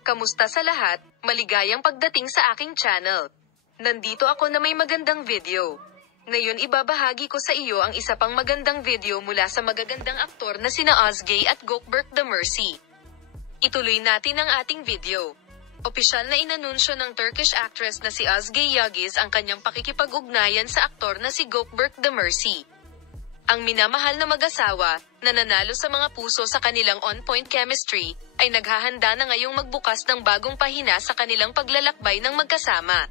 Kamusta sa lahat? Maligayang pagdating sa aking channel. Nandito ako na may magandang video. Ngayon ibabahagi ko sa iyo ang isa pang magandang video mula sa magagandang aktor na sina Özge at Gökberk Demirci. Ituloy natin ang ating video. Opisyal na inanunsyo ng Turkish actress na si Özge Yildiz ang kanyang pakikipag-ugnayan sa aktor na si Gökberk Demirci. Ang minamahal na mag-asawa, na nanalo sa mga puso sa kanilang on-point chemistry, ay naghahanda na ngayong magbukas ng bagong pahina sa kanilang paglalakbay ng magkasama.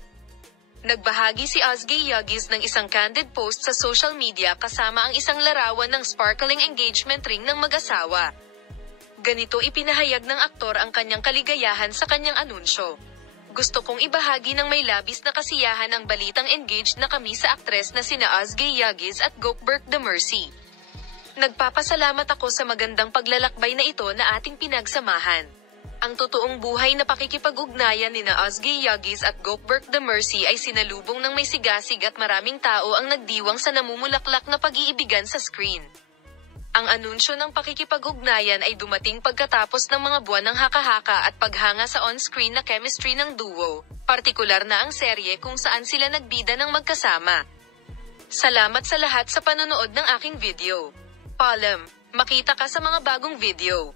Nagbahagi si Özge Yildiz ng isang candid post sa social media kasama ang isang larawan ng sparkling engagement ring ng mag-asawa. Ganito ipinahayag ng aktor ang kanyang kaligayahan sa kanyang anunsyo. Gusto kong ibahagi ng may labis na kasiyahan ang balitang engaged na kami sa aktres na sina Özge Yildiz at Gökberk Demirci. Nagpapasalamat ako sa magandang paglalakbay na ito na ating pinagsamahan. Ang totoong buhay na pakikipag-ugnayan nina Özge Yildiz at Gökberk Demirci ay sinalubong ng may sigasig at maraming tao ang nagdiwang sa namumulaklak na pag-iibigan sa screen. Ang anunsyo ng pakikipag-ugnayan ay dumating pagkatapos ng mga buwan ng haka-haka at paghanga sa on-screen na chemistry ng duo, partikular na ang serye kung saan sila nagbida ng magkasama. Salamat sa lahat sa panonood ng aking video. Paalam, makita ka sa mga bagong video.